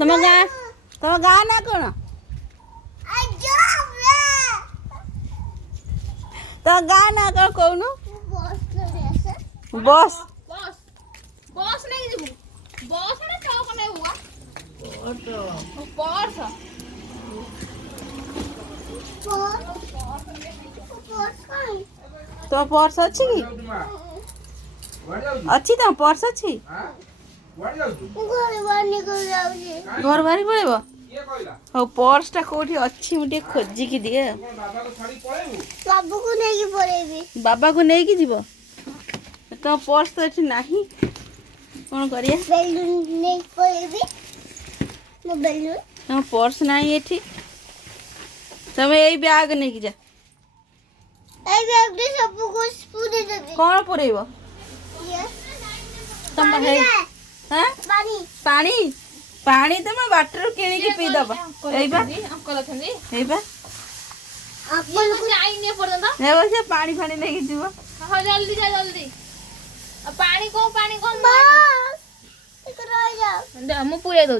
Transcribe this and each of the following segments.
ତମ ଗାଁ ନା କ'ଣ? ତମ ଗାଁ ନା କ'ଣ କହୁନୁ? ବସ୍ बस नहीं जीवु बस ने चलो कने हुआ पर्स तो पर्स अच्छी की अच्छी तो पर्स अच्छी घर बाहरी पड़ेब हौ पर्सटा कोठी अच्छी मुझे खोजिकी दिए बाबा को लेकिन जीव तो पर्स तो ये नहीं कौन करिए तुम पर्स नहीं ये तुम यही बैग नहीं जा कौन पुरेब तुम पानी पानी तुम बाटर किणी पीदब पानी फानी नहीं जीव हां जल्दी जा जल्दी पानी को मु पूरे दो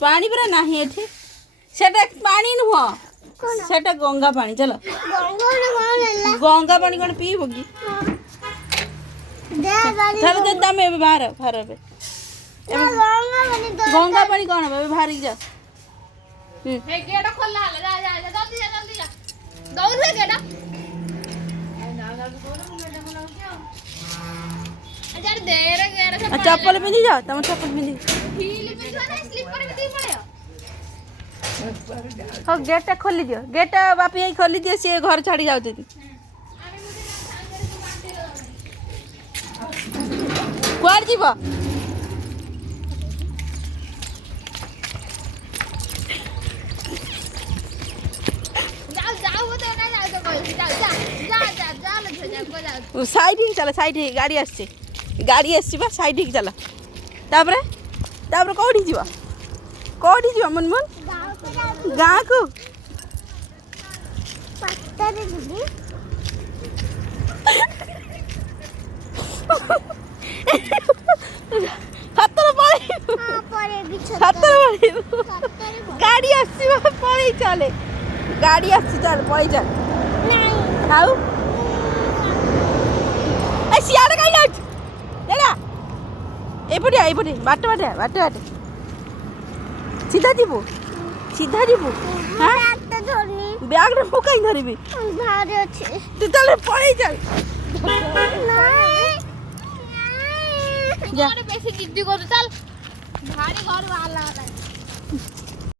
पानी पूरा नहीं एठी सेटा पानी नुह सेटा गंगा पानी चलो गंगा पानी कौन पीब कि चलो जे तुम बाहर बाहर गंगा पानी कौन है बाहर जा गेट खोलला हले जा जल्दी जा दौड़ रे गेट अरे देर गेट से चप्पल पिंदी जा तुम चप्पल पिंदी हील पिंदवा ना स्लीपर में दी पड़े हो गेट खोली दियो गेट बापी यही खोली दियो से घर छाड़ी जाउते कुआर जीव साइड ही चला साइड ही गाड़ी आसबा साइड ही चला तापरे तापरे कौड़ी जीव मुनमुन गाँ को गाड़ी आसबा पड़े चले गाड़ी आस चल पड़े चल आउ सियाड़े कहीं जा एपटे बाट सीधा जीवु हाँ बैग रे मु कहीं धरबी तू चल पड़े चल जा पैसे जिद्दी कर चल भारी घर वाला